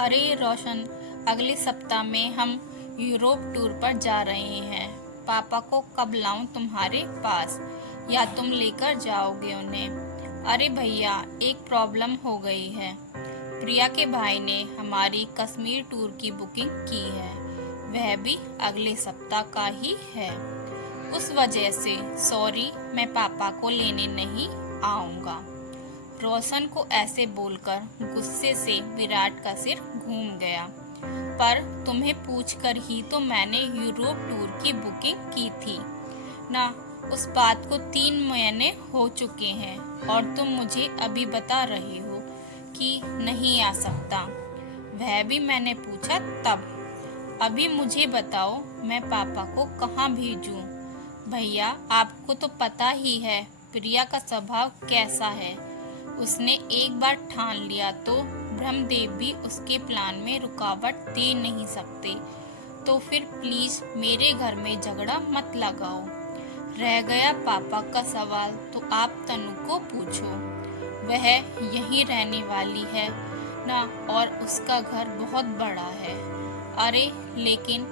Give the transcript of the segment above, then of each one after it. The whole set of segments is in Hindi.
अरे रोशन, अगले सप्ताह में हम यूरोप टूर पर जा रहे हैं। पापा को कब लाऊं तुम्हारे पास, या तुम लेकर जाओगे उन्हें? अरे भैया, एक प्रॉब्लम हो गई है। प्रिया के भाई ने हमारी कश्मीर टूर की बुकिंग की है, वह भी अगले सप्ताह का ही है। उस वजह से सॉरी, मैं पापा को लेने नहीं आऊँगा। रोशन को ऐसे बोलकर गुस्से से विराट का सिर घूम गया। पर तुम्हें पूछकर ही तो मैंने यूरोप टूर की बुकिंग की थी ना। उस बात को 3 महीने हो चुके हैं और तुम मुझे अभी बता रहे हो कि नहीं आ सकता। वह भी मैंने पूछा तब। अभी मुझे बताओ, मैं पापा को कहाँ भेजूं? भैया, आपको तो पता ही है प्रिया का स्वभाव कैसा है। उसने एक बार ठान लिया तो ब्रह्मदेव भी उसके प्लान में रुकावट दे नहीं सकते। तो फिर प्लीज मेरे घर में झगड़ा मत लगाओ। रह गया पापा का सवाल, तो आप तनु को पूछो। वह यहीं रहने वाली है ना, और उसका घर बहुत बड़ा है। अरे लेकिन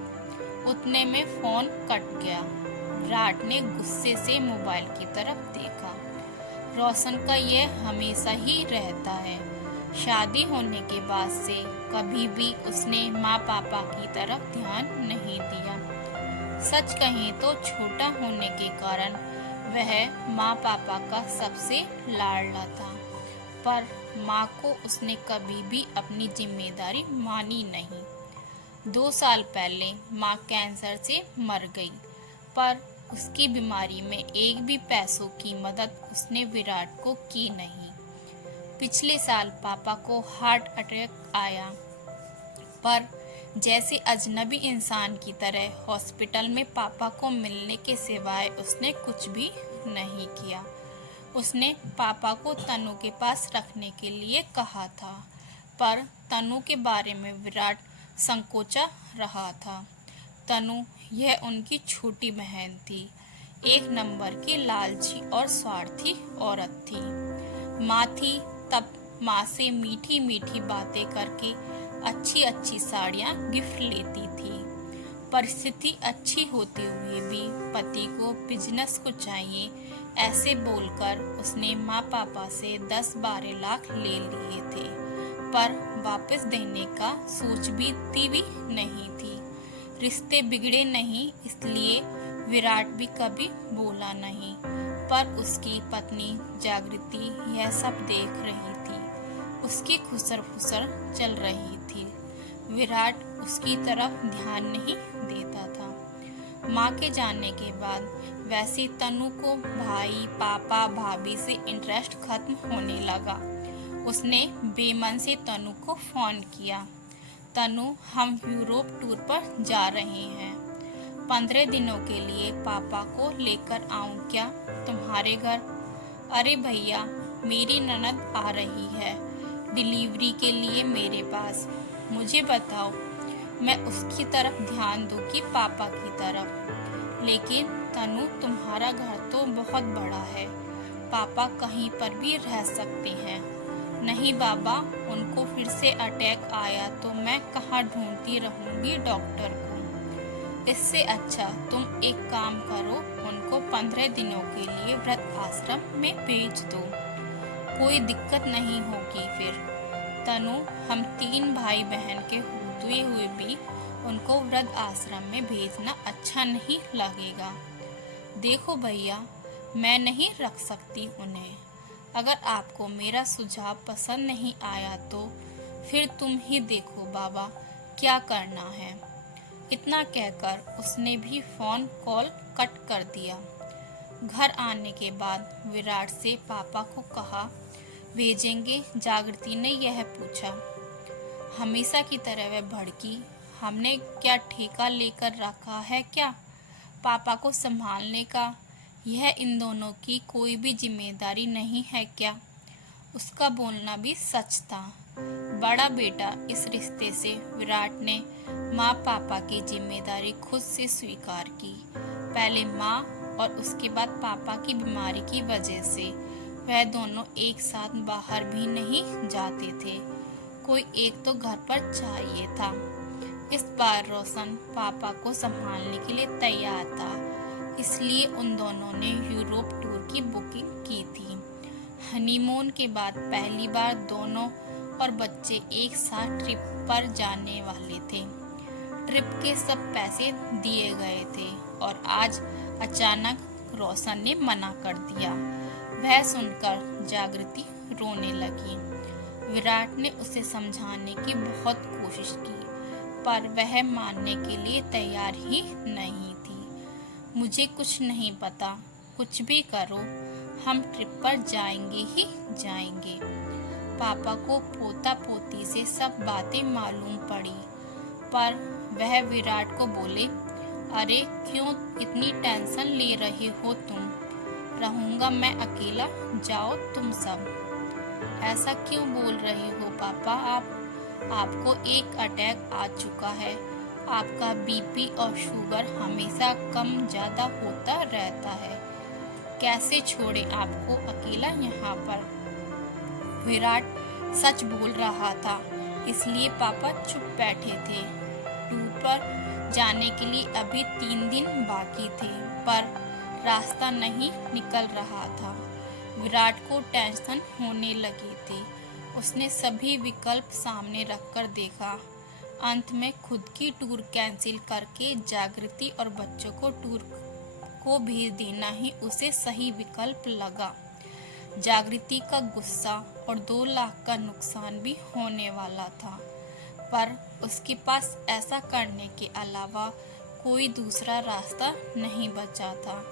उतने में फोन कट गया। विराट ने गुस्से से मोबाइल की तरफ देखा। रोशन का यह हमेशा ही रहता है। शादी होने के बाद से कभी भी उसने माँ पापा की तरफ ध्यान नहीं दिया। सच कहें तो छोटा होने के कारण वह माँ पापा का सबसे लाडला था, पर माँ को उसने कभी भी अपनी जिम्मेदारी मानी नहीं। 2 साल पहले माँ कैंसर से मर गई, पर उसकी बीमारी में एक भी पैसों की मदद उसने विराट को की नहीं। पिछले साल पापा को हार्ट अटैक आया, पर जैसे अजनबी इंसान की तरह हॉस्पिटल में पापा को मिलने के सिवाय उसने कुछ भी नहीं किया। उसने पापा को तनु के पास रखने के लिए कहा था, पर तनु के बारे में विराट संकोचा रहा था। तनु यह उनकी छोटी बहन थी, एक नंबर की लालची और स्वार्थी औरत थी। माँ थी तब माँ से मीठी मीठी बातें करके अच्छी अच्छी साड़ियाँ गिफ्ट लेती थी। परिस्थिति अच्छी होते हुए भी पति को बिजनेस को चाहिए, ऐसे बोलकर उसने माँ पापा से 10-12 लाख ले लिए थे, पर वापस देने का सोच भी नहीं थी। रिश्ते बिगड़े नहीं, इसलिए विराट भी कभी बोला नहीं, पर उसकी पत्नी जागृति यह सब देख रही थी। उसकी खुसर फुसर चल रही थी। विराट उसकी तरफ ध्यान नहीं देता था। माँ के जाने के बाद वैसे तनु को भाई पापा भाभी से इंटरेस्ट खत्म होने लगा। उसने बेमन से तनु को फोन किया। तनु, हम यूरोप टूर पर जा रहे हैं। 15 दिनों के लिए पापा को लेकर आऊं क्या तुम्हारे घर? अरे भैया, मेरी ननद आ रही है डिलीवरी के लिए मेरे पास। मुझे बताओ, मैं उसकी तरफ ध्यान दूं कि पापा की तरफ? लेकिन तनु, तुम्हारा घर तो बहुत बड़ा है, पापा कहीं पर भी रह सकते हैं। नहीं बाबा, उनको फिर से अटैक आया तो मैं कहाँ ढूंढती रहूंगी डॉक्टर को। इससे अच्छा तुम एक काम करो, उनको 15 दिनों के लिए वृद्ध आश्रम में भेज दो। कोई दिक्कत नहीं होगी फिर। तनु, हम 3 भाई बहन के होते हुए भी उनको वृद्ध आश्रम में भेजना अच्छा नहीं लगेगा। देखो भैया, मैं नहीं रख सकती उन्हें। अगर आपको मेरा सुझाव पसंद नहीं आया तो फिर तुम ही देखो बाबा, क्या करना है। इतना कहकर उसने भी फोन कॉल कट कर दिया। घर आने के बाद विराट से पापा को कहा भेजेंगे। जागृति ने यह पूछा। हमेशा की तरह वह भड़की। हमने क्या ठेका लेकर रखा है क्या पापा को संभालने का? यह इन दोनों की कोई भी जिम्मेदारी नहीं है क्या? उसका बोलना भी सच था। बड़ा बेटा इस रिश्ते से विराट ने माँ पापा की जिम्मेदारी खुद से स्वीकार की। पहले माँ और उसके बाद पापा की बीमारी की वजह से वह दोनों एक साथ बाहर भी नहीं जाते थे। कोई एक तो घर पर चाहिए था। इस बार रोशन पापा को संभालने के लिए तैयार था, इसलिए उन दोनों ने यूरोप टूर की बुकिंग की थी। हनीमून के बाद पहली बार दोनों और बच्चे एक साथ ट्रिप पर जाने वाले थे। ट्रिप के सब पैसे दिए गए थे और आज अचानक रोशन ने मना कर दिया। वह सुनकर जागृति रोने लगी। विराट ने उसे समझाने की बहुत कोशिश की, पर वह मानने के लिए तैयार ही नहीं थी। मुझे कुछ नहीं पता, कुछ भी करो, हम ट्रिप पर जाएंगे ही जाएंगे। पापा को पोता पोती से सब बातें मालूम पड़ी, पर वह विराट को बोले, अरे क्यों इतनी टेंशन ले रहे हो तुम? रहूंगा मैं अकेला, जाओ तुम सब। ऐसा क्यों बोल रहे हो पापा आपको एक अटैक आ चुका है। आपका बीपी और शुगर हमेशा कम ज्यादा होता रहता है। कैसे छोड़े आपको अकेला यहाँ पर? विराट सच बोल रहा था, इसलिए पापा चुप बैठे थे। टूर पर जाने के लिए अभी 3 दिन बाकी थे, पर रास्ता नहीं निकल रहा था। विराट को टेंशन होने लगी थी। उसने सभी विकल्प सामने रखकर देखा। अंत में खुद की टूर कैंसिल करके जागृति और बच्चों को टूर को भेज देना ही उसे सही विकल्प लगा। जागृति का गुस्सा और 2 लाख का नुकसान भी होने वाला था, पर उसके पास ऐसा करने के अलावा कोई दूसरा रास्ता नहीं बचा था।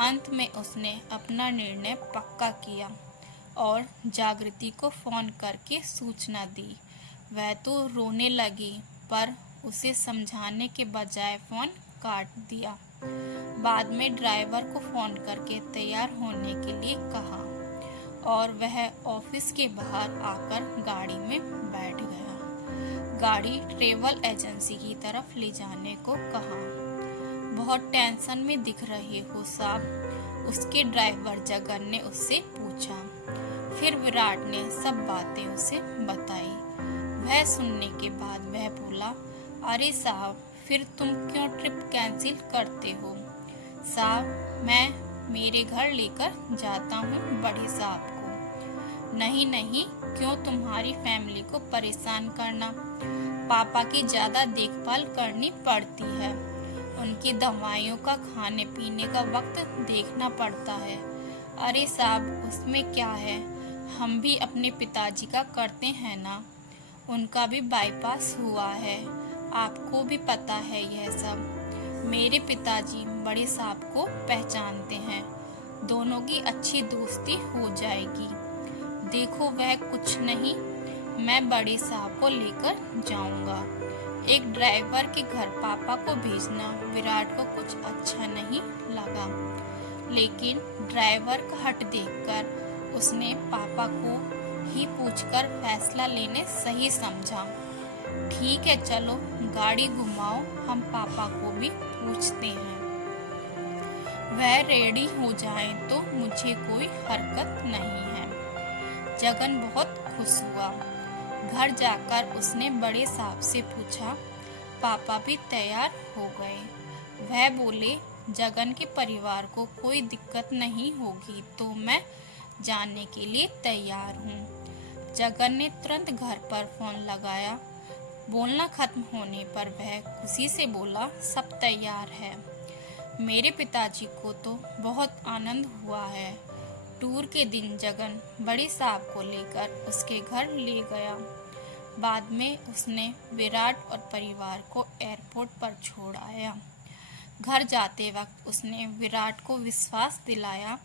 अंत में उसने अपना निर्णय पक्का किया और जागृति को फोन करके सूचना दी। वह तो रोने लगी, पर उसे समझाने के बजाय फोन काट दिया। बाद में ड्राइवर को फोन करके तैयार होने के लिए कहा और वह ऑफिस के बाहर आकर गाड़ी में बैठ गया। गाड़ी ट्रेवल एजेंसी की तरफ ले जाने को कहा। बहुत टेंशन में दिख रहे हो साहब, उसके ड्राइवर जगन ने उससे पूछा। फिर विराट ने सब बातें उसे बताई। वह सुनने के बाद वह बोला, अरे साहब, फिर तुम क्यों ट्रिप कैंसिल करते हो? साहब, मैं मेरे घर लेकर जाता हूँ बड़े साहब को। नहीं नहीं, क्यों तुम्हारी फैमिली को परेशान करना? पापा की ज्यादा देखभाल करनी पड़ती है, उनकी दवाइयों का खाने पीने का वक्त देखना पड़ता है। अरे साहब, उसमें क्या है, हम भी अपने पिताजी का करते हैं ना, उनका भी बाईपास हुआ है, आपको भी पता है यह सब। मेरे पिताजी बड़े साहब को पहचानते हैं, दोनों की अच्छी दोस्ती हो जाएगी। देखो वह कुछ नहीं, मैं बड़े साहब को लेकर जाऊंगा। एक ड्राइवर के घर पापा को भेजना विराट को कुछ अच्छा नहीं लगा, लेकिन ड्राइवर का हट देखकर उसने पापा को ही पूछकर फैसला लेने सही समझा। ठीक है, चलो गाड़ी घुमाओ, हम पापा को भी पूछते हैं। वह रेडी हो जाए तो मुझे कोई हरकत नहीं है। जगन बहुत खुश हुआ। घर जाकर उसने बड़े साहब से पूछा। पापा भी तैयार हो गए। वह बोले, जगन के परिवार को कोई दिक्कत नहीं होगी तो मैं जाने के लिए तैयार हूँ। जगन ने तुरंत घर पर फोन लगाया। बोलना खत्म होने पर वह खुशी से बोला, सब तैयार है। मेरे पिताजी को तो बहुत आनंद हुआ है। टूर के दिन जगन बड़े साहब को लेकर उसके घर ले गया। बाद में उसने विराट और परिवार को एयरपोर्ट पर छोड़ आया। घर जाते वक्त उसने विराट को विश्वास दिलाया,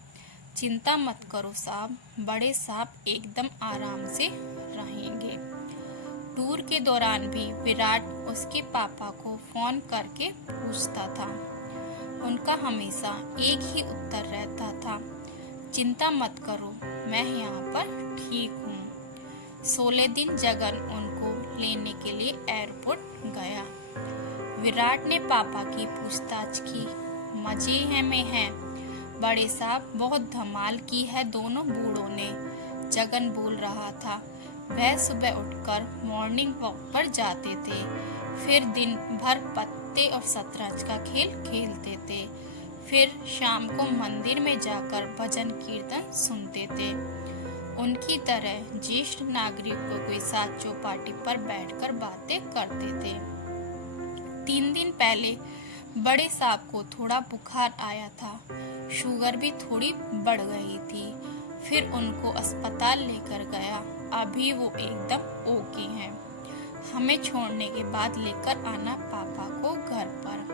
चिंता मत करो साहब, बड़े साहब एकदम आराम से रहेंगे। टूर के दौरान भी विराट उसके पापा को फोन करके पूछता था। उनका हमेशा एक ही उत्तर रहता था, चिंता मत करो, मैं यहाँ पर ठीक हूँ। 16 दिन जगन उनको लेने के लिए एयरपोर्ट गया। विराट ने पापा की पूछताछ की। मजे में है, बड़े साहब बहुत धमाल की है दोनों बूढ़ों ने, जगन बोल रहा था। वह सुबह उठकर मॉर्निंग वॉक पर जाते थे, फिर दिन भर पत्ते और शतरंज का खेल खेलते थे, फिर शाम को मंदिर में जाकर भजन कीर्तन सुनते थे। उनकी तरह ज्येष्ठ नागरिकों के साथ चौपाटी पर बैठकर बातें करते थे। 3 दिन पहले बड़े साहब को थोड़ा बुखार आया था, शुगर भी थोड़ी बढ़ गई थी, फिर उनको अस्पताल लेकर गया। अभी वो एकदम ओके हैं। हमें छोड़ने के बाद लेकर आना पापा को घर पर।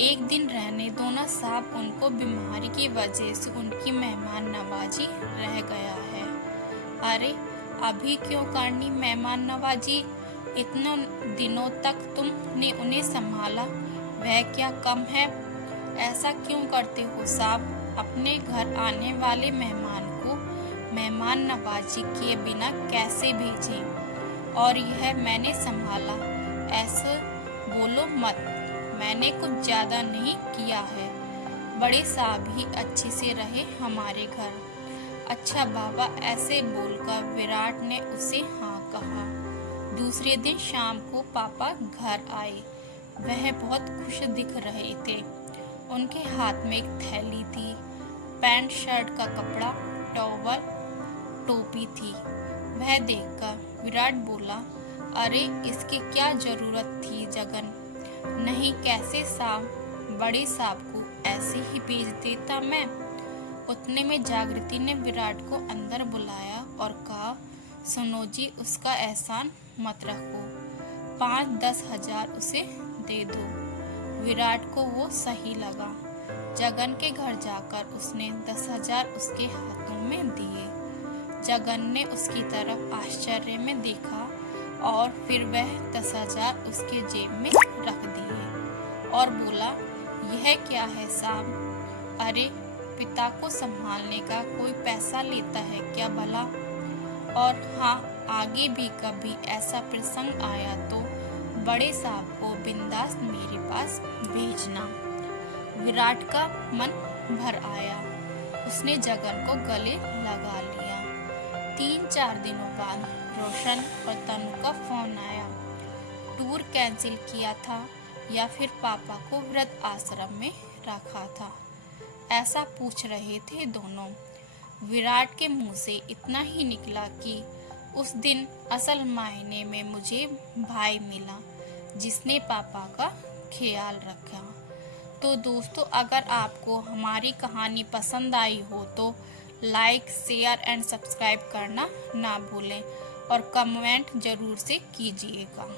एक दिन रहने दो ना साहब, उनको बीमारी की वजह से उनकी मेहमान नवाजी रह गया है। अरे अभी क्यों करनी मेहमान नवाजी? इतने दिनों तक तुमने उन्हें संभाला, वह क्या कम है? ऐसा क्यों करते हो साहब? अपने घर आने वाले मेहमान को मेहमान नवाजी किए बिना कैसे भेजें? और यह मैंने संभाला, ऐसे बोलो मत, मैंने कुछ ज्यादा नहीं किया है। बड़े साहब ही अच्छे से रहे हमारे घर। अच्छा बाबा, ऐसे बोलकर विराट ने उसे हाँ कहा। दूसरे दिन शाम को पापा घर आए। वह बहुत खुश दिख रहे थे। उनके हाथ में एक थैली थी, पैंट शर्ट का कपड़ा, टॉवल, टोपी थी। वह देखकर विराट बोला, अरे इसकी क्या जरूरत थी जगन? नहीं कैसे साहब, बड़े साहब को ऐसे ही भेज देता मैं। उतने में जागृति ने विराट को अंदर बुलाया और कहा, सुनो जी, उसका एहसान मत रखो, 5-10 हजार उसे दे दो। विराट को वो सही लगा। जगन के घर जाकर उसने 10 हजार उसके हाथों में दिए। जगन ने उसकी तरफ आश्चर्य में देखा और फिर वह 10 हजार उसके जेब में रख दिए और बोला, यह क्या है साहब? अरे पिता को संभालने का कोई पैसा लेता है क्या भला? और हाँ, आगे भी कभी ऐसा प्रसंग आया तो बड़े साहब को बिंदास मेरे पास भेजना। विराट का मन भर आया। उसने जगन को गले लगा लिया। 3-4 दिनों बाद रोशन और तनु का फोन आया। टूर कैंसिल किया था या फिर पापा को वृद्ध आश्रम में रखा था, ऐसा पूछ रहे थे दोनों। विराट के मुंह से इतना ही निकला कि उस दिन असल मायने में मुझे भाई मिला जिसने पापा का ख्याल रखा। तो दोस्तों, अगर आपको हमारी कहानी पसंद आई हो तो लाइक, शेयर एंड सब्सक्राइब करना ना भूलें और कमेंट जरूर से कीजिएगा।